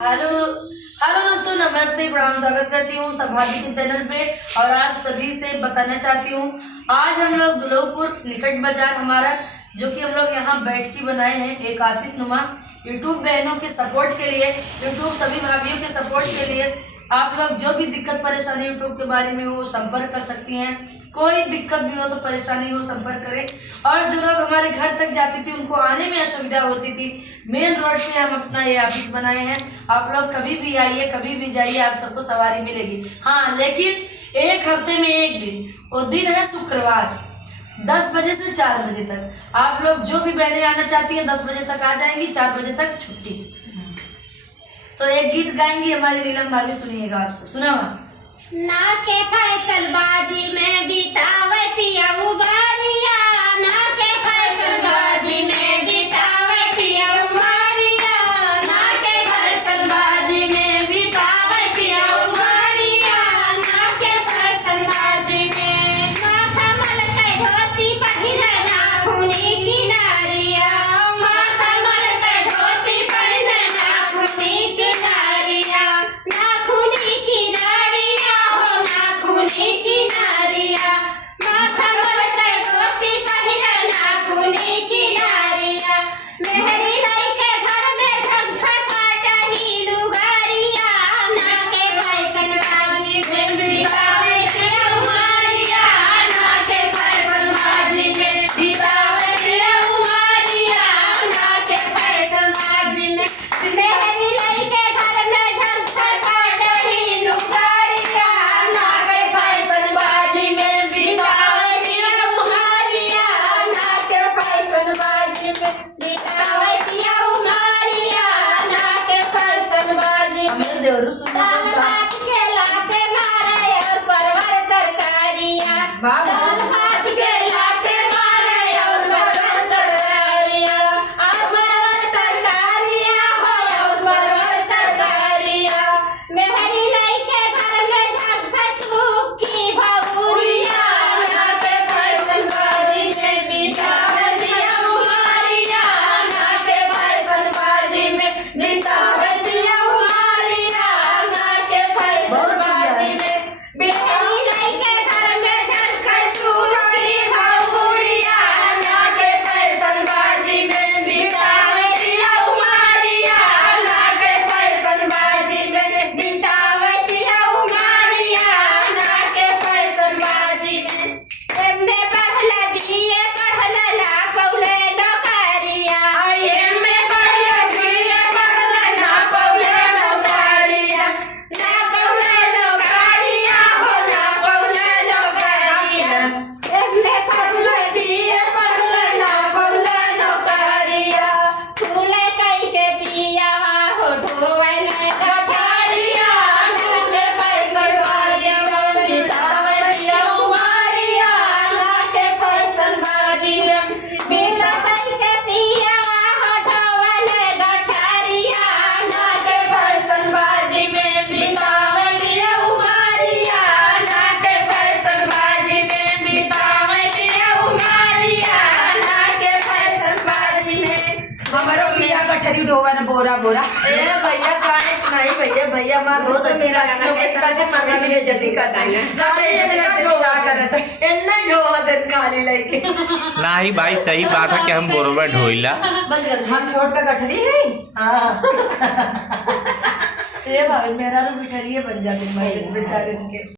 Hello hello दोस्तों, नमस्ते, प्रणाम, स्वागत करती हूँ संभाजी के चैनल पे। और आज सभी से बताना चाहती हूँ, आज हम लोग दुलहपुर निकट बाजार हमारा जो कि हम लोग यहाँ बैठकी बनाए हैं एक ऑफिस नुमा यूट्यूब बहनों के सपोर्ट के लिए, यूट्यूब सभी भाभीियों के सपोर्ट के लिए। आप लोग जो भी दिक्कत परेशानी यूट्यूब के बारे में हो संपर्क कर सकती हैं। कोई दिक्कत भी हो तो परेशानी हो संपर्क करें। और जो लोग हमारे घर तक जाती थी उनको आने में असुविधा होती थी, मेन रोड से हम अपना ये ऑफिस बनाए हैं। आप लोग कभी भी आइए, कभी भी जाइए, आप सबको सवारी मिलेगी। हाँ, लेकिन एक हफ्ते में एक दिन, वो दिन है शुक्रवार 10 बजे से 4 बजे तक। आप लोग जो भी बहनें आना चाहती हैं 10 बजे तक आ जाएंगी, 4 बजे तक छुट्टी। तो एक गीत गाएंगी हमारी नीलम भाभी, सुनिएगा आप सब। सुनावा ना के फैसल बाजी में बितावे पिया उबारिया, ना के फैसल बाजी में बितावे पिया उबारिया, ना के फैसल बाजी में बितावे पिया उबारिया, ना के फैसल बाजी में माथा मल के धोती पहिरे नाखूनी किनारिया, माथा मल के धोती पहिरे नाखूनी किनारिया, नाखूनी किनारिया हो नाखूनी किनारिया, माथा मल के धोती पहिरे नाखूनी किनारिया, मेहरी रही के घर में झंखा काटही लुगारिया, ना के फैसल बाजी में बितावे पिया उमारिया, ना के फैसल बाजी में बितावे पिया उमारिया, ना के फैसल बाजी में मेहरी रही के घर में झंखा काटही लुगारिया, ना के फैसल बाजी में बितावे पिया उमारिया, ना के फैसल बाजी में बितावे पिया उमारिया, ना के फैसल बाजी में हमें देवरू सुनना दाल पड़ता। भात के लाते मारे और परवर तरकारिया, दाल भात के लाते मारे और परवर तरकारिया, और परवर तरकारिया हो और परवर तरकारिया, मेहरी लाई के घर में झंखा सूखी भौरिया, ना के फैसल बाजी में बितावे पिया उमारिया, ना के फैसल बाजी में बितावे पिया उमारिया, ना के फैसल बाजी में मेहरी लाई के घर में झंखा सूखी भौरिया, ना के फैसल बाजी में बितावे पिया उमारिया, ना के फैसल बाजी में बितावे पिया उमारिया, ना के फैसल बाजी में एमे पढ़ला बीए पढ़ला ला पौले नौकरिया, एमे पढ़ला बीए पढ़ला ना पौले नौकरिया, ना पौले नौकरिया हो ना पौले नौकरिया, एमे पढ़ला बीए पढ़ला ना पौले नौकरिया, फूले कई के पियावा हो ढोवैले गठारिया, ना के फैसल बाजी में बितावे पिया उमारिया, ना के फैसल बाजी में बिता कई के पियावा हो ढोवैले गठारिया, ना के फैसल बाजी में बितावे पिया उमारिया, ना के फैसल बाजी में बितावे पिया उमारिया, ना के फैसल बाजी में हमारो पिया गठरी ढोवन बोरा बोरा। ए भैया काहे नहीं भैया, भैया हमारा बहुत अच्छी रास्ते में करके मंगा में बेइज्जती करता है। ना बेइज्जती ना करत है। इन्ना ढोवा दिन खाली लेके। नाही भाई, सही बात है कि हम बोरवा ढोइला। बंद कर दे। हम छोट का गठरी है। हाँ। ये भाभी मेरा रू बिठरिए बन जाते हैं बेचारे के।